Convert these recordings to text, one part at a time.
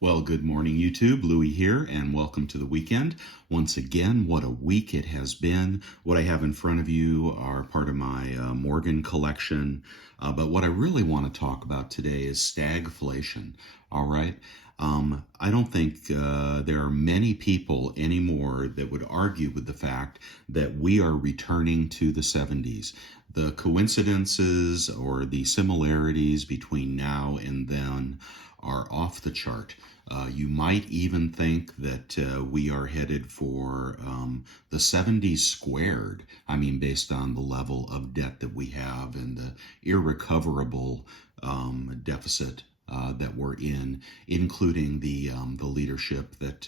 Well, good morning, YouTube. Louie here, and welcome to the weekend. Once again, what a week it has been. What I have in front of you are part of my Morgan collection. But what I really want to talk about today is stagflation. All right. I don't think there are many people anymore that would argue with the fact that we are returning to the 70s. The coincidences or the similarities between now and then are off the chart. You might even think that we are headed for the 70s squared. I mean, based on the level of debt that we have and the irrecoverable deficit that we're in, including the leadership that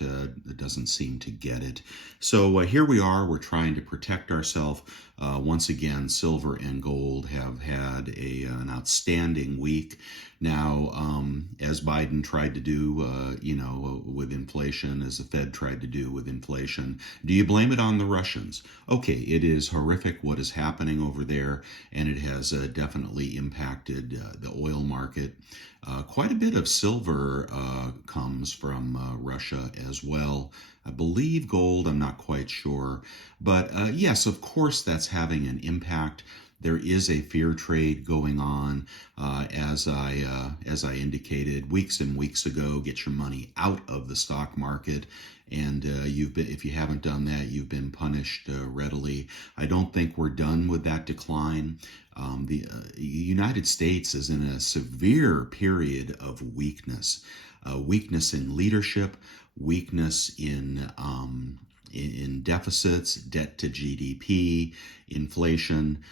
doesn't seem to get it. So here we are. We're trying to protect ourselves. Once again, silver and gold have had an outstanding week. Now, as Biden tried to do, with inflation, as the Fed tried to do with inflation, do you blame it on the Russians? Okay, it is horrific what is happening over there, and it has definitely impacted the oil market. Quite a bit of silver comes from Russia as well. I believe gold, I'm not quite sure. But yes, of course, that's having an impact. There is a fear trade going on, as I indicated weeks and weeks ago. Get your money out of the stock market, and if you haven't done that, you've been punished readily. I don't think we're done with that decline. The United States is in a severe period of weakness, weakness in leadership, weakness in deficits, debt to GDP, inflation.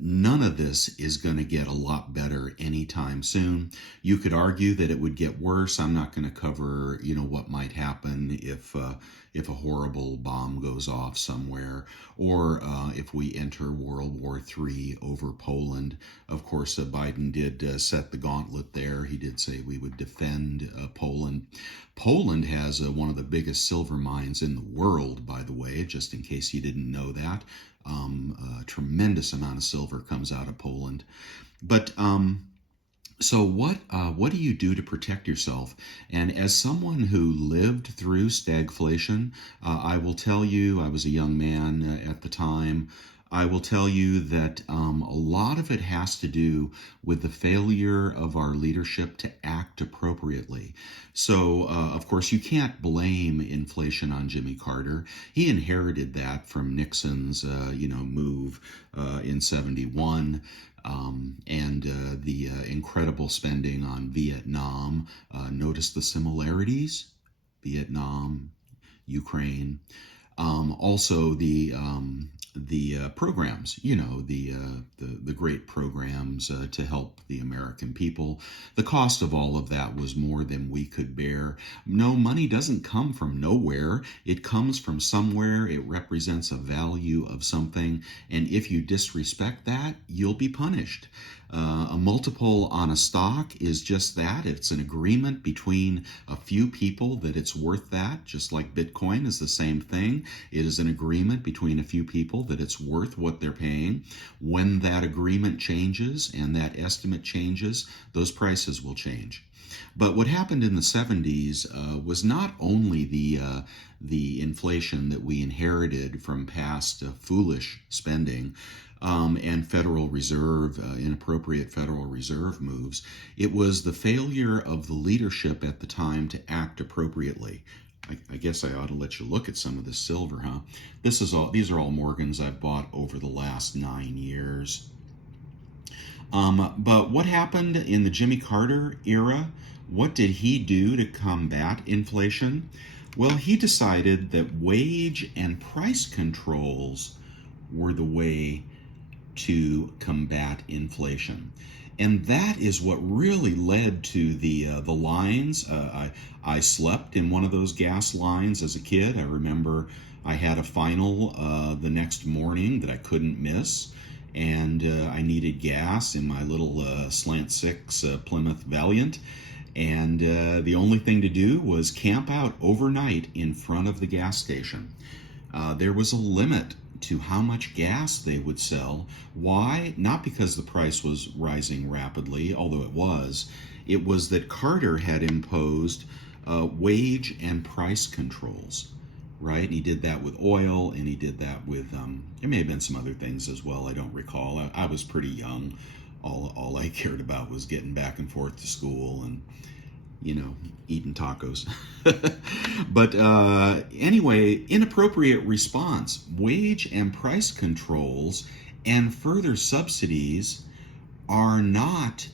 None of this is going to get a lot better anytime soon. You could argue that it would get worse. I'm not going to cover, what might happen if a horrible bomb goes off somewhere, or if we enter World War III over Poland. Of course, Biden did set the gauntlet there. He did say we would defend Poland. Poland has one of the biggest silver mines in the world, by the way, just in case you didn't know that. A tremendous amount of silver comes out of Poland. But so what do you do to protect yourself? And as someone who lived through stagflation, I will tell you, I was a young man at the time. I will tell you that a lot of it has to do with the failure of our leadership to act appropriately. So, of course, you can't blame inflation on Jimmy Carter. He inherited that from Nixon's, move in '71. And the incredible spending on Vietnam. Notice the similarities: Vietnam, Ukraine. Also the programs, the great programs to help the American people. The cost of all of that was more than we could bear. No, money doesn't come from nowhere. It comes from somewhere. It represents a value of something. And if you disrespect that, you'll be punished. A multiple on a stock is just that. It's an agreement between a few people that it's worth that, just like Bitcoin is the same thing. It is an agreement between a few people that it's worth what they're paying. When that agreement changes and that estimate changes, those prices will change. But what happened in the 70s was not only the inflation that we inherited from past foolish spending, and Federal Reserve, inappropriate Federal Reserve moves. It was the failure of the leadership at the time to act appropriately. I guess I ought to let you look at some of this silver, huh? These are all Morgans I've bought over the last 9 years. But what happened in the Jimmy Carter era? What did he do to combat inflation? Well, he decided that wage and price controls were the way to combat inflation. And that is what really led to the lines. I slept in one of those gas lines as a kid. I remember I had a final the next morning that I couldn't miss, and I needed gas in my little slant six Plymouth Valiant. And the only thing to do was camp out overnight in front of the gas station. There was a limit to how much gas they would sell. Why? Not because the price was rising rapidly, although it was. It was that Carter had imposed wage and price controls, right? And he did that with oil, and he did that with, there may have been some other things as well, I don't recall. I was pretty young. All I cared about was getting back and forth to school and, eating tacos. But anyway, inappropriate response, wage and price controls and further subsidies are not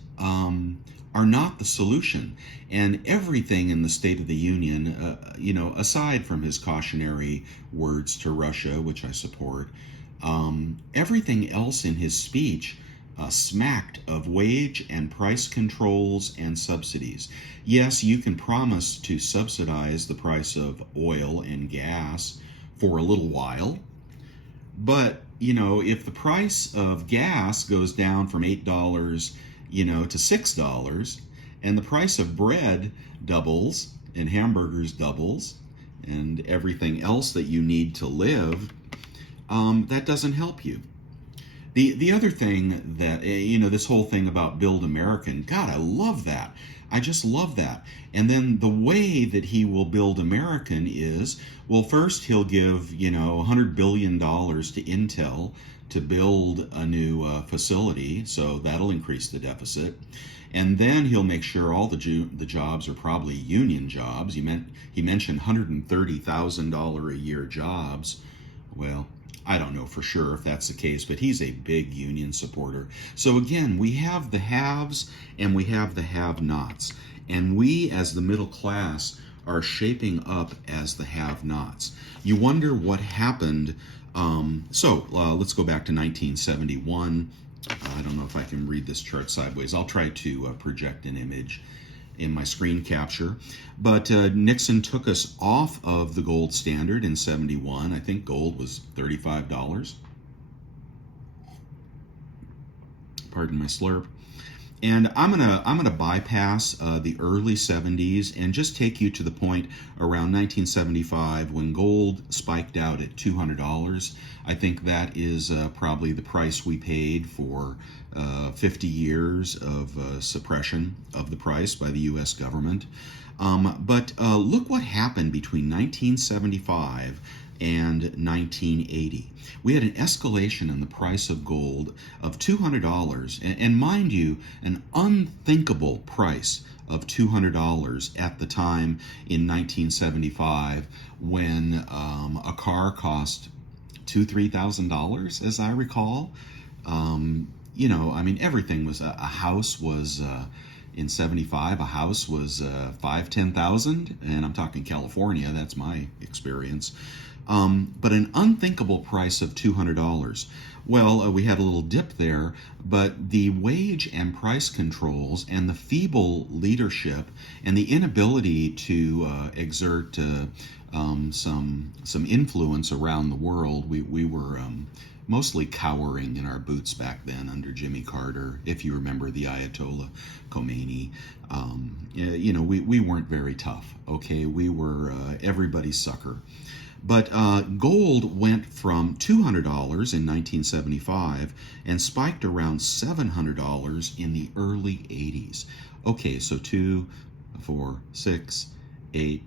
the solution. And everything in the State of the Union, aside from his cautionary words to Russia, which I support, everything else in his speech smacked of wage and price controls and subsidies. Yes, you can promise to subsidize the price of oil and gas for a little while, but if the price of gas goes down from $8, to $6, and the price of bread doubles and hamburgers doubles and everything else that you need to live, that doesn't help you. The other thing that, this whole thing about Build American, God, I love that. I just love that. And then the way that he will build American is, well, first he'll give, $100 billion to Intel to build a new facility, so that'll increase the deficit. And then he'll make sure all the jobs are probably union jobs. He mentioned $130,000 a year jobs. Well, I don't know for sure if that's the case, but he's a big union supporter. So again, we have the haves and we have the have-nots. And we, as the middle class, are shaping up as the have-nots. You wonder what happened. Let's go back to 1971. I don't know if I can read this chart sideways. I'll try to project an image in my screen capture. But Nixon took us off of the gold standard in 71. I think gold was $35. Pardon my slurp. And I'm gonna bypass the early 70s and just take you to the point around 1975 when gold spiked out at $200. I think that is probably the price we paid for 50 years of suppression of the price by the U.S. government. But look what happened between 1975 and 1980. We had an escalation in the price of gold of $200, and mind you, an unthinkable price of $200 at the time in 1975 when a car cost $2,000-$3,000, as I recall. Everything was, a house was, in 75, a house was $5,000-$10,000, and I'm talking California, that's my experience. But an unthinkable price of $200. Well, we had a little dip there, but the wage and price controls and the feeble leadership and the inability to exert some influence around the world, we were mostly cowering in our boots back then under Jimmy Carter. If you remember the Ayatollah Khomeini, we weren't very tough. Okay, we were everybody's sucker. But gold went from $200 in 1975 and spiked around $700 in the early 80s. Okay, so 2, 4, 6, 8.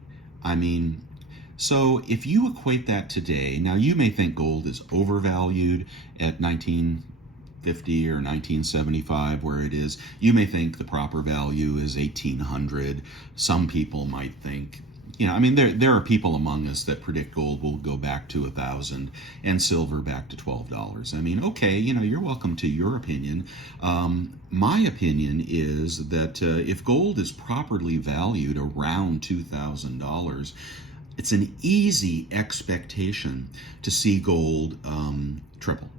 So if you equate that today, now you may think gold is overvalued at 1950 or 1975 where it is. You may think the proper value is 1800. Some people might think, there are people among us that predict gold will go back to 1,000 and silver back to $12. Okay, you're welcome to your opinion. My opinion is that if gold is properly valued around $2,000, it's an easy expectation to see gold triple.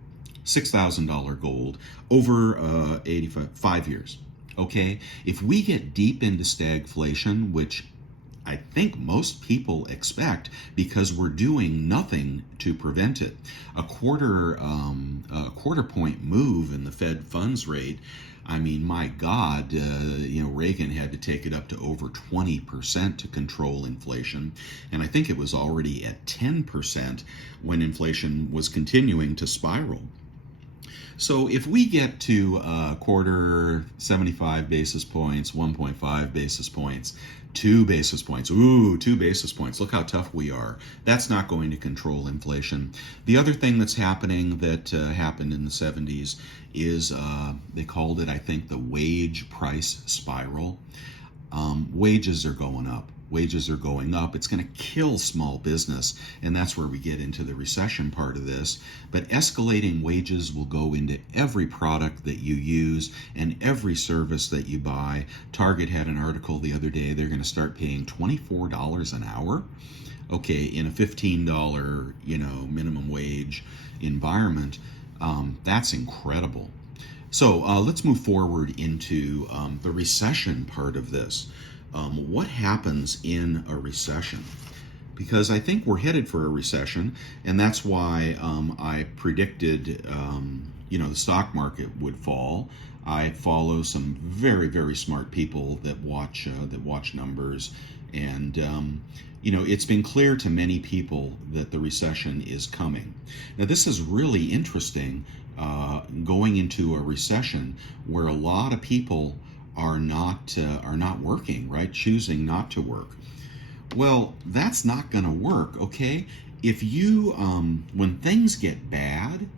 $6,000 gold over 5 years. Okay, if we get deep into stagflation, which I think most people expect because we're doing nothing to prevent it. A quarter point move in the Fed funds rate. My God, Reagan had to take it up to over 20% to control inflation. And I think it was already at 10% when inflation was continuing to spiral. So if we get to a quarter, 75 basis points, 1.5 basis points, 2 basis points, ooh, 2 basis points, look how tough we are. That's not going to control inflation. The other thing that's happening that happened in the 70s is they called it, I think, the wage price spiral. Wages are going up. Wages are going up. It's going to kill small business, and that's where we get into the recession part of this. But escalating wages will go into every product that you use and every service that you buy. Target had an article the other day. They're going to start paying $24 an hour. Okay, in a $15, minimum wage environment, that's incredible. So let's move forward into the recession part of this. What happens in a recession? Because I think we're headed for a recession, and that's why I predicted, the stock market would fall. I follow some very, very smart people that watch numbers, and it's been clear to many people that the recession is coming. Now, this is really interesting. Going into a recession where a lot of people are not working, right? Choosing not to work. Well, that's not going to work, okay? If you, when things get bad,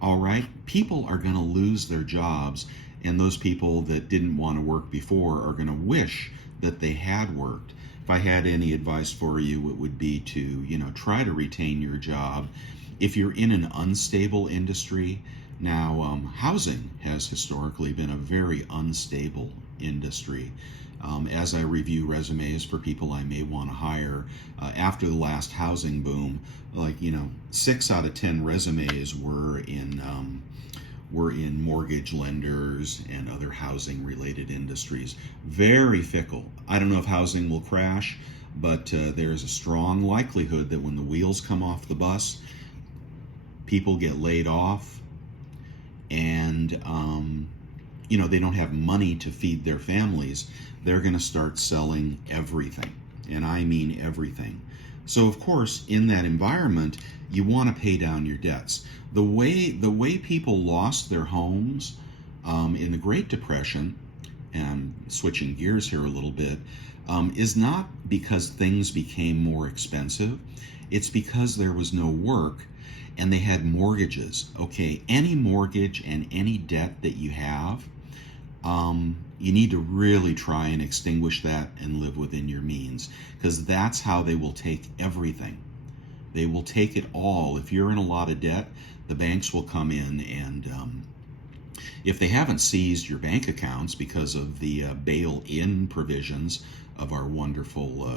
all right, people are going to lose their jobs, and those people that didn't want to work before are going to wish that they had worked. If I had any advice for you, it would be to, try to retain your job. If you're in an unstable industry, now housing has historically been a very unstable industry. As I review resumes for people I may want to hire, after the last housing boom, 6 out of 10 resumes were in mortgage lenders and other housing related industries. Very fickle. I don't know if housing will crash, but there's a strong likelihood that when the wheels come off the bus, people get laid off, and they don't have money to feed their families. They're going to start selling everything, and I mean everything. So of course, in that environment, you want to pay down your debts. The way people lost their homes in the Great Depression, and switching gears here a little bit, is not because things became more expensive. It's because there was no work and they had mortgages. Okay, any mortgage and any debt that you have, you need to really try and extinguish that and live within your means, because that's how they will take everything. They will take it all. If you're in a lot of debt, the banks will come in, and if they haven't seized your bank accounts because of the bail-in provisions of our wonderful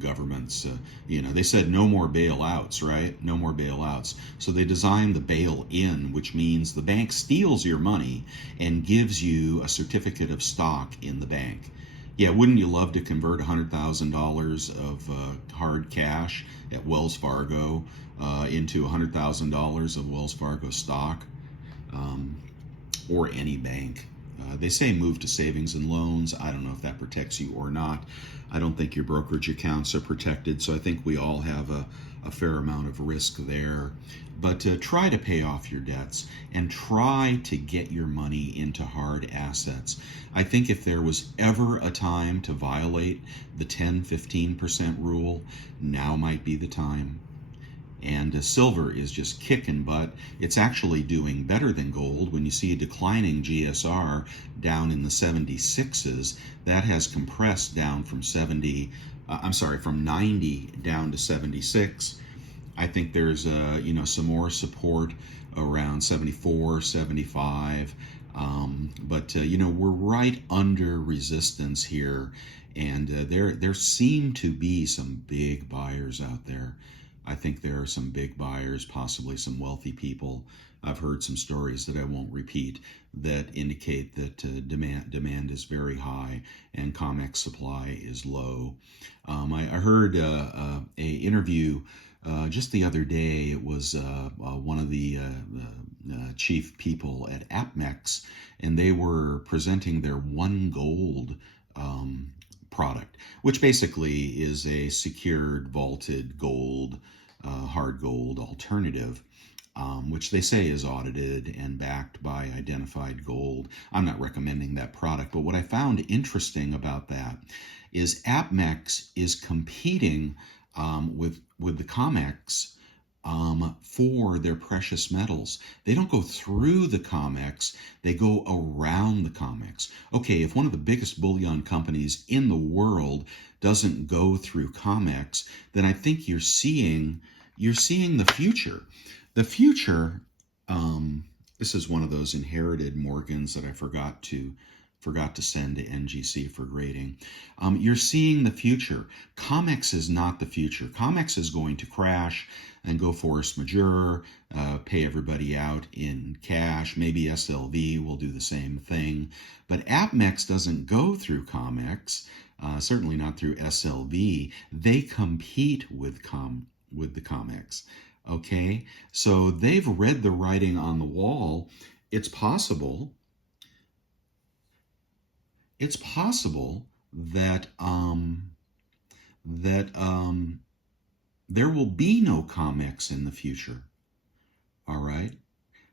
governments, they said no more bailouts, right? No more bailouts. So they designed the bail-in, which means the bank steals your money and gives you a certificate of stock in the bank. Yeah, wouldn't you love to convert $100,000 of hard cash at Wells Fargo into $100,000 of Wells Fargo stock, or any bank? They say move to savings and loans. I don't know if that protects you or not. I don't think your brokerage accounts are protected, so I think we all have a fair amount of risk there. But try to pay off your debts and try to get your money into hard assets. I think if there was ever a time to violate the 10-15% rule, now might be the time. And silver is just kicking butt. It's actually doing better than gold. When you see a declining GSR down in the 76s, that has compressed down from from 90 down to 76. I think there's some more support around 74, 75. But we're right under resistance here, and there seem to be some big buyers out there. I think there are some big buyers, possibly some wealthy people. I've heard some stories that I won't repeat that indicate that demand is very high and COMEX supply is low. I heard a interview just the other day. It was one of the chief people at APMEX, and they were presenting their One Gold product, which basically is a secured vaulted gold, hard gold alternative. which they say is audited and backed by identified gold. I'm not recommending that product, but what I found interesting about that is APMEX is competing with the COMEX for their precious metals. They don't go through the COMEX, they go around the COMEX. Okay, if one of the biggest bullion companies in the world doesn't go through COMEX, then I think you're seeing the future. The future, this is one of those inherited Morgans that I forgot to send to NGC for grading. You're seeing the future. COMEX is not the future. COMEX is going to crash and go force majeure, pay everybody out in cash. Maybe SLV will do the same thing. But APMEX doesn't go through COMEX, certainly not through SLV. They compete with the COMEX. Okay, so they've read the writing on the wall. It's possible that there will be no COMEX in the future. All right,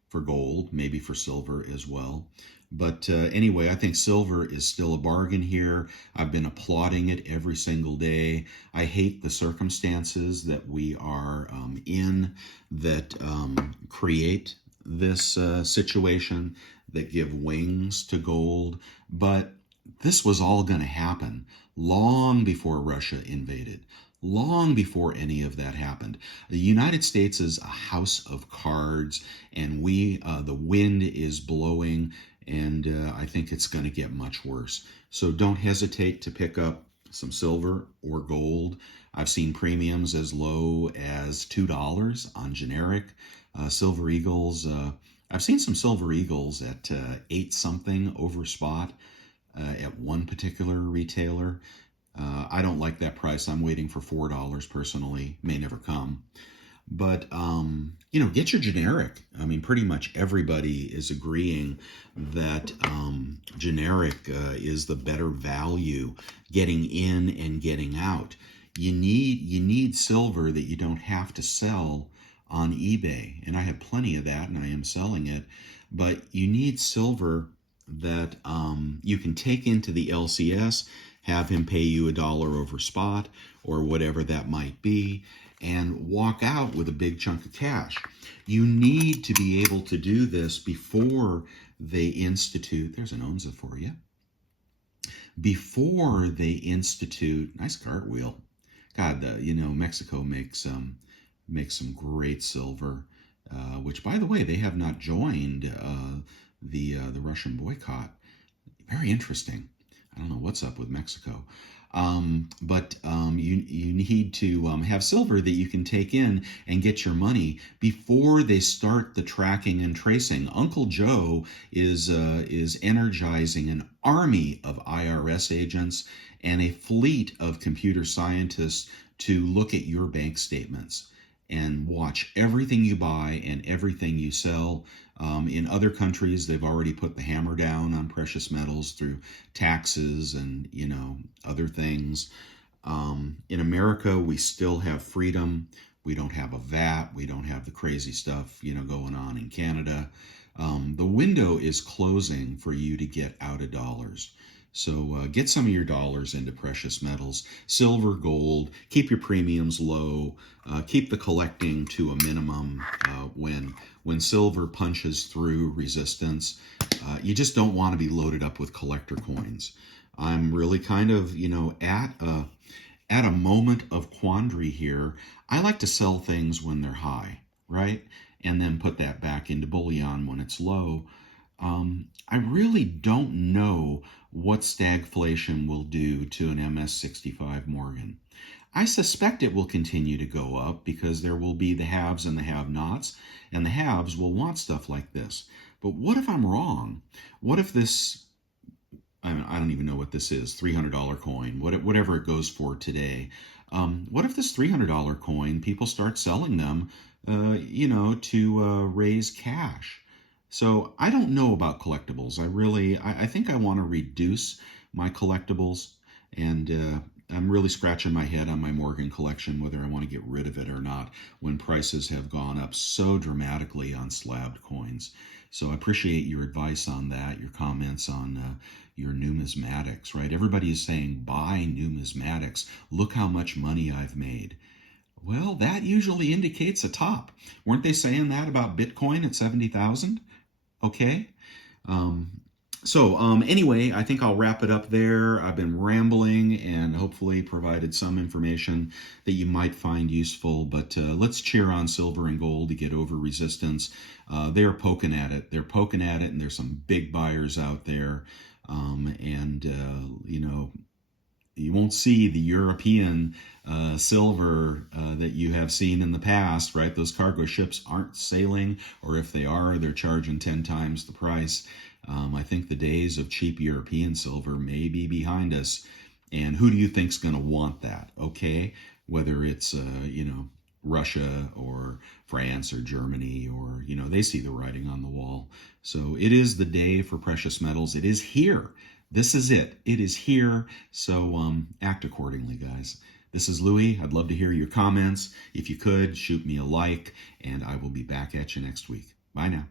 for gold, maybe for silver as well. But anyway, I think silver is still a bargain here. I've been applauding it every single day. I hate the circumstances that we are in that create this situation, that give wings to gold. But this was all going to happen long before Russia invaded, long before any of that happened. The United States is a house of cards, and the wind is blowing, and I think it's going to get much worse. So don't hesitate to pick up some silver or gold. I've seen premiums as low as $2 on generic Silver Eagles. I've seen some Silver Eagles at 8 something over spot at one particular retailer. I don't like that price. I'm waiting for $4 personally. May never come. But, get your generic. I mean, pretty much everybody is agreeing that generic is the better value getting in and getting out. You need silver that you don't have to sell on eBay. And I have plenty of that, and I am selling it. But you need silver that you can take into the LCS, have him pay you $1 over spot or whatever that might be, and walk out with a big chunk of cash. You need to be able to do this before they institute, there's an ONZA for you, before they institute, nice cartwheel. God, Mexico makes some great silver, which, by the way, they have not joined the Russian boycott. Very interesting. I don't know what's up with Mexico. But you need to have silver that you can take in and get your money before they start the tracking and tracing. Uncle Joe is energizing an army of IRS agents and a fleet of computer scientists to look at your bank statements and watch everything you buy and everything you sell. In other countries, they've already put the hammer down on precious metals through taxes and, other things. In America, we still have freedom. We don't have a VAT. We don't have the crazy stuff, going on in Canada. The window is closing for you to get out of dollars. So get some of your dollars into precious metals, silver, gold, keep your premiums low, keep the collecting to a minimum. When silver punches through resistance, you just don't want to be loaded up with collector coins. I'm really kind of, at a moment of quandary here. I like to sell things when they're high, right? And then put that back into bullion when it's low. I really don't know what stagflation will do to an MS65 Morgan. I suspect it will continue to go up because there will be the haves and the have-nots, and the haves will want stuff like this. But what if I'm wrong? What if this, I don't even know what this is, $300 coin, whatever it goes for today. What if this $300 coin, people start selling them, to raise cash? So I don't know about collectibles. I think I want to reduce my collectibles and I'm really scratching my head on my Morgan collection, whether I want to get rid of it or not, when prices have gone up so dramatically on slabbed coins. So I appreciate your advice on that, your comments on your numismatics, right? Everybody is saying, buy numismatics. Look how much money I've made. Well, that usually indicates a top. Weren't they saying that about Bitcoin at 70,000? Okay. Um, anyway, I think I'll wrap it up there. I've been rambling and hopefully provided some information that you might find useful. But let's cheer on silver and gold to get over resistance. They're poking at it. They're poking at it, and there's some big buyers out there. You won't see the European silver that you have seen in the past, right? Those cargo ships aren't sailing, or if they are, they're charging 10 times the price. I think the days of cheap European silver may be behind us. And who do you think's going to want that? Okay, whether it's Russia or France or Germany, or they see the writing on the wall. So it is the day for precious metals. It is here. This is it. It is here. So act accordingly, guys. This is Louis. I'd love to hear your comments. If you could, shoot me a like, and I will be back at you next week. Bye now.